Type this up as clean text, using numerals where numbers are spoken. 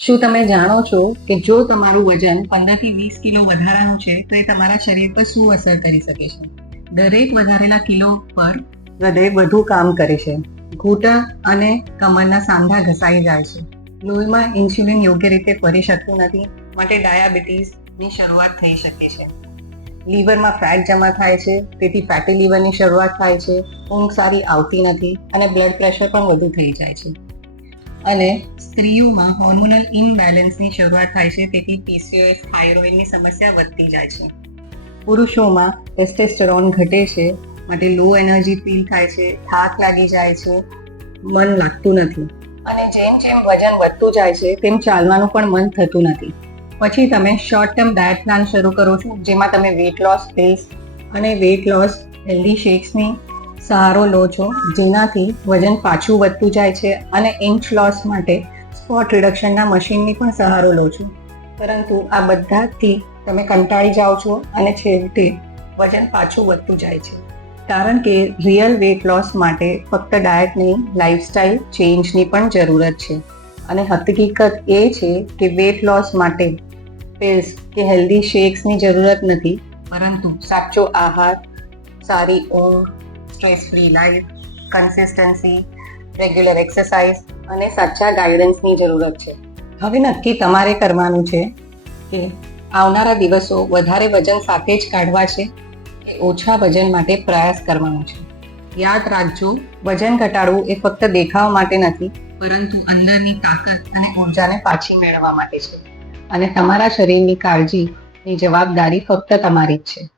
શું તમે જાણો છો કે જો તમારું વજન 15 થી 20 કિલો વધારાનું છે તો એ તમારા શરીર પર શું અસર કરી શકે છે? દરેક વધારેલા કિલો પર હૃદય વધુ કામ કરે છે, ઘૂંટણ અને કમરના સાંધા ઘસાઈ જાય છે, લોહીમાં ઇન્સ્યુલિન યોગ્ય રીતે ફરી શકતું નથી, માટે ડાયાબિટીસની શરૂઆત થઈ શકે છે. લીવરમાં ફેટ જમા થાય છે, તેથી ફેટી લીવરની શરૂઆત થાય છે, ઊંઘ સારી આવતી નથી અને બ્લડ પ્રેશર પણ વધુ થઈ જાય છે. અને સ્ત્રીઓમાં હોર્મોનલ ઇમ્બેલેન્સની શરૂઆત થાય છે, તેથી પીસીઓએસ થાઇરોઇડની સમસ્યા વધતી જાય છે. પુરુષોમાં ટેસ્ટોસ્ટેરોન ઘટે છે, માટે લો એનર્જી ફીલ થાય છે, થાક લાગી જાય છે, મન લાગતું નથી અને જેમ જેમ વજન વધતું જાય છે તેમ ચાલવાનું પણ મન થતું નથી. પછી તમે શોર્ટ ટર્મ ડાયટ પ્લાન શરૂ કરો છો, જેમાં તમે વેટ લોસ પિલ્સ અને વેટ લોસ હેલ્ધી શેક્સની સહારો લો છો, જેનાથી વજન પાછું વધતું જાય છે અને ઇંચ લોસ માટે સ્પોટ રિડક્શનના મશીનની પણ સહારો લો છો. પરંતુ આ બધાથી તમે કંટાળી જાઓ છો અને છેવટે વજન પાછું વધતું જાય છે. કારણ કે રિયલ વેટ લોસ માટે ફક્ત ડાયટ નહીં, લાઇફસ્ટાઇલ ચેન્જની પણ જરૂરત છે. અને હકીકત એ છે કે વેટ લોસ માટે પિલ્સ કે હેલ્ધી શેક્સની જરૂરત નથી, પરંતુ સાચો આહાર, સારી ઊંઘ, stress free life, consistency, regular exercise અને સાચા ગાઈડન્સની જરૂરત છે. હવે નક્કી તમારે કરવાનું છે કે આવનારા દિવસો વધારે વજન સાથે જ કાઢવા છે કે ઓછા વજન માટે પ્રયાસ કરવાનો છે. યાદ રાખજો, વજન ઘટાડવું એ ફક્ત દેખાવ માટે નથી, પરંતુ અંદરની તાકાત અને ઊર્જાને પાછી મેળવવા માટે છે. અને તમારા શરીરની કાળજીની જવાબદારી ફક્ત તમારી જ છે.